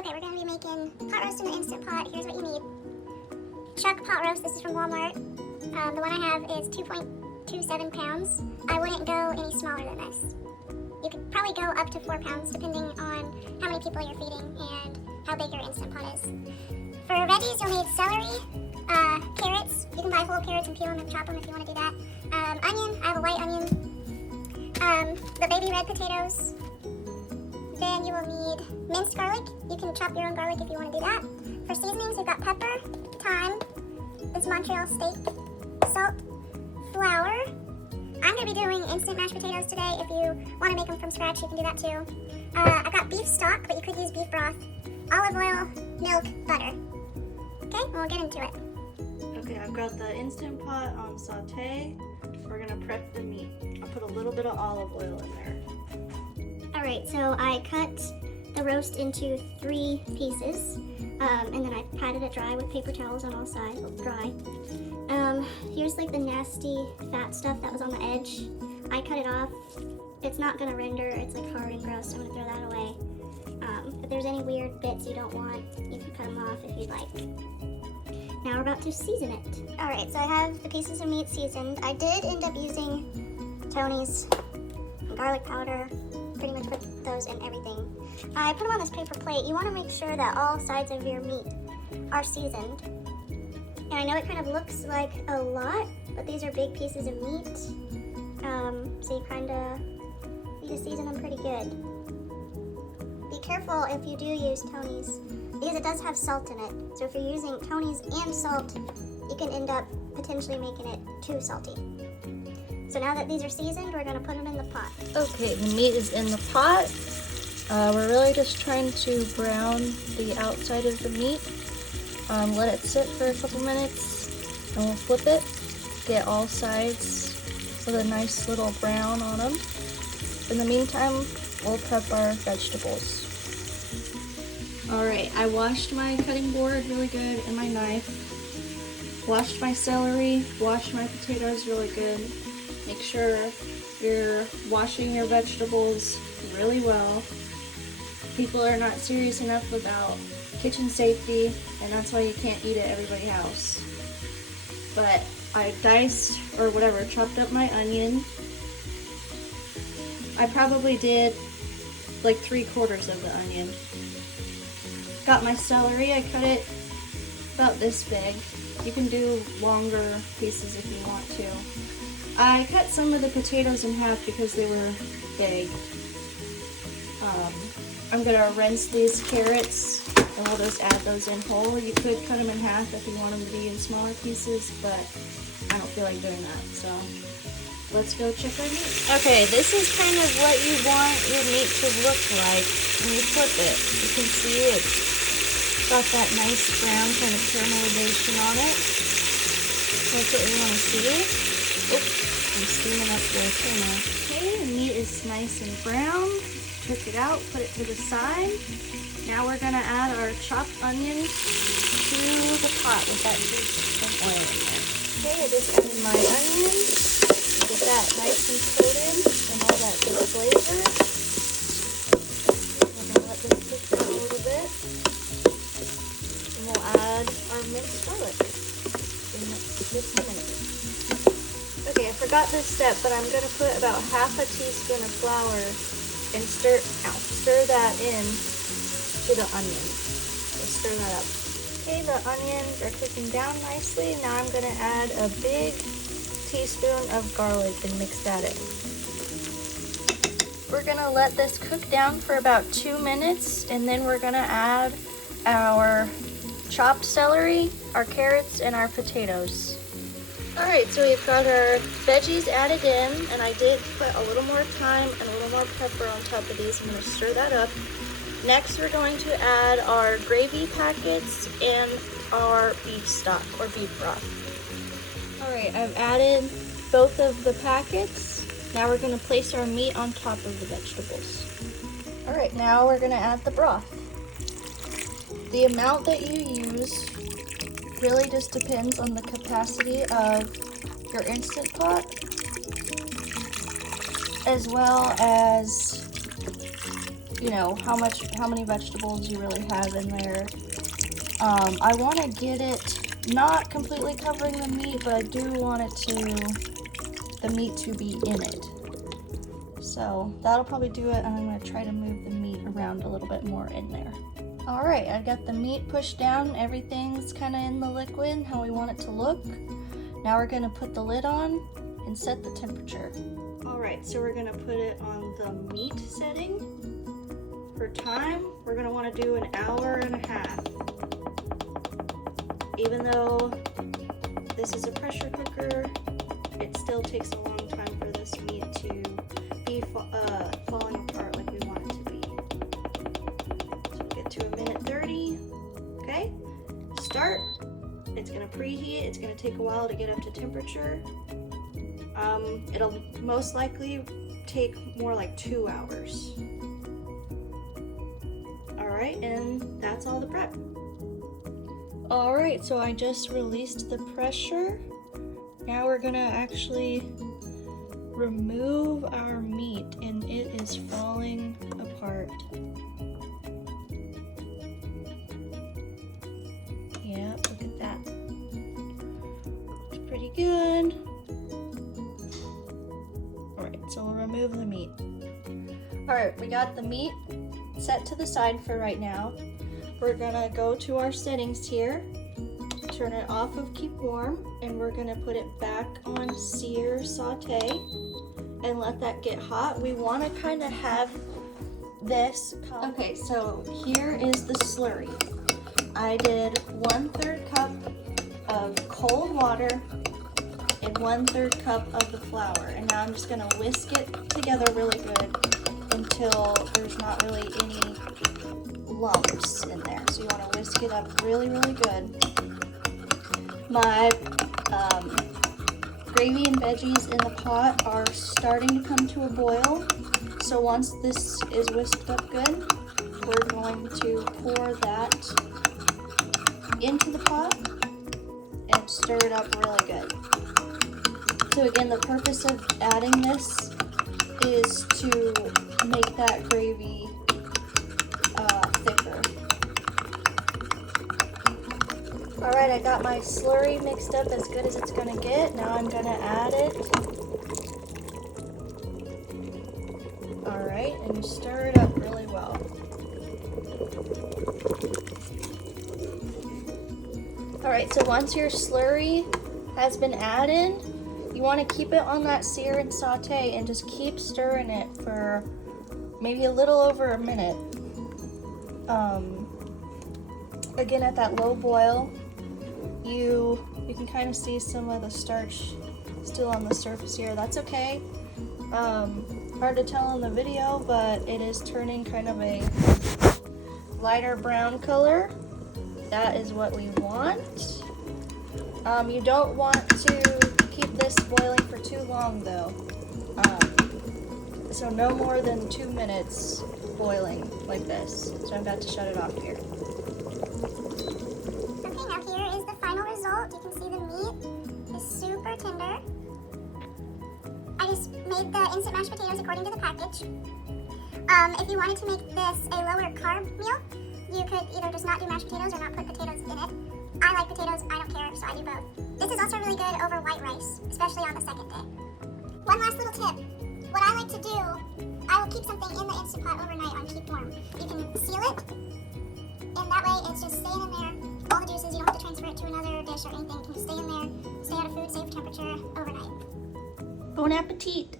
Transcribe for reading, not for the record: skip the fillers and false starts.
Okay, we're gonna be making pot roast in the Instant Pot. Here's what you need. Chuck pot roast, this is from Walmart. The one I have is 2.27 pounds. I wouldn't go any smaller than this. You could probably go up to 4 pounds depending on how many people you're feeding and how big your Instant Pot is. For veggies, you'll need celery, carrots. You can buy whole carrots and peel them and chop them if you want to do that. Onion, I have a white onion. The baby red potatoes. Then you will need minced garlic. You can chop your own garlic if you want to do that. For seasonings, we've got pepper, thyme, this Montreal steak, salt, flour. I'm going to be doing instant mashed potatoes today. If you want to make them from scratch, you can do that too. I've got beef stock, but you could use beef broth, olive oil, milk, butter. Okay, we'll get into it. Okay, I've got the Instant Pot on saute. We're gonna prep the meat. I'll put a little bit of olive oil in there. Alright, so I cut the roast into 3 pieces, and then I patted it dry with paper towels on all sides, dry. Here's like the nasty fat stuff that was on the edge. I cut it off. It's not gonna render, it's like hard and gross, so I'm gonna throw that away. If there's any weird bits you don't want, you can cut them off if you'd like. Now we're about to season it. Alright, so I have the pieces of meat seasoned. I did end up using Tony's garlic powder, pretty much put those in everything. I put them on this paper plate. You want to make sure that all sides of your meat are seasoned. And I know it kind of looks like a lot, but these are big pieces of meat. So you kind of need to season them pretty good. Be careful if you do use Tony's, because it does have salt in it. So if you're using Tony's and salt, you can end up potentially making it too salty. So now that these are seasoned, we're gonna put them in the pot. Okay, the meat is in the pot. We're really just trying to brown the outside of the meat. Let it sit for a couple minutes, and we'll flip it. Get all sides with a nice little brown on them. In the meantime, we'll prep our vegetables. Alright, I washed my cutting board really good and my knife. Washed my celery, washed my potatoes really good. Make sure you're washing your vegetables really well. People are not serious enough about kitchen safety, and that's why you can't eat at everybody's house. But I diced, or whatever, chopped up my onion. I probably did like 3/4 of the onion. Got my celery, I cut it about this big. You can do longer pieces if you want to. I cut some of the potatoes in half because they were big. I'm gonna rinse these carrots and we'll just add those in whole. You could cut them in half if you want them to be in smaller pieces, but I don't feel like doing that, so let's go check our meat. Okay, this is kind of what you want your meat to look like when you flip it. You can see it's got that nice brown kind of caramelization on it. That's what we want to see. Oops, I'm steaming up the camera. Okay, the meat is nice and brown. Took it out, put it to the side. Now we're gonna add our chopped onion to the pot with that some oil in there. Okay, I just added my onion. Get that nice and coated and all that good flavor. We're gonna let this cook down a little bit. And we'll add our minced garlic in just a minute. Okay, I forgot this step, but I'm gonna put about half a teaspoon of flour and stir that in to the onion. So stir that up. Okay, the onions are cooking down nicely. Now I'm gonna add a big teaspoon of garlic and mix that in. We're gonna let this cook down for about 2 minutes, and then we're gonna add our chopped celery, our carrots, and our potatoes. Alright, so we've got our veggies added in, and I did put a little more thyme and a little more pepper on top of these. I'm going to stir that up. Next, we're going to add our gravy packets and our beef stock, or beef broth. Alright, I've added both of the packets. Now we're going to place our meat on top of the vegetables. Alright, now we're going to add the broth. The amount that you use really just depends on the capacity of your Instant Pot, as well as you know, how many vegetables you really have in there. I want to get it not completely covering the meat, but I do want the meat to be in it. So that'll probably do it, and I'm going to try to move the meat around a little bit more in there. All right, I got the meat pushed down. Everything's kind of in the liquid, how we want it to look. Now we're going to put the lid on and set the temperature. All right, so we're going to put it on the meat setting. For time, we're going to want to do an hour and a half. Even though this is a pressure cooker, it still takes a long time for this meat to be falling apart like we want it to be. So we'll get to 1:30. Okay, start. It's gonna preheat. It's gonna take a while to get up to temperature. It'll most likely take more like 2 hours. All right, and that's all the prep. All right, so I just released the pressure. Now we're gonna actually remove our meat, and it is falling apart. Yeah, look at that. It's pretty good. All right, so we'll remove the meat. All right, we got the meat set to the side for right now. We're gonna go to our settings here, turn it off of keep warm, and we're gonna put it back on sear saute and let that get hot. We wanna kind of have this come. Okay, so here is the slurry. I did 1/3 cup of cold water and 1/3 cup of the flour, and now I'm just gonna whisk it together really good until there's not really any lumps in there. So you want to whisk it up really, really good. My gravy and veggies in the pot are starting to come to a boil. So once this is whisked up good, we're going to pour that into the pot and stir it up really good. So again, the purpose of adding this is to make that gravy thicker. All right, I got my slurry mixed up as good as it's gonna get. Now I'm gonna add it. All right, and you stir it up really well. All right, so once your slurry has been added, you want to keep it on that sear and saute and just keep stirring it for maybe a little over a minute. Again, at that low boil, you can kind of see some of the starch still on the surface here. That's okay. Hard to tell in the video, but it is turning kind of a lighter brown color. That is what we want. You don't want to keep this boiling for too long though. So no more than 2 minutes boiling like this. So I'm about to shut it off here. Okay, now here is the final result. You can see the meat is super tender. I just made the instant mashed potatoes according to the package. If you wanted to make this a lower carb meal, you could either just not do mashed potatoes or not put potatoes in it. I like potatoes, I don't care, so I do both. This is also really good over white rice, especially on the second day. One last little tip. What I like to do, I will keep something in the Instant Pot overnight on Keep Warm. You can seal it, and that way it's just staying in there. All the juices, you don't have to transfer it to another dish or anything. It can just stay in there, stay at a food safe temperature overnight. Bon appetit!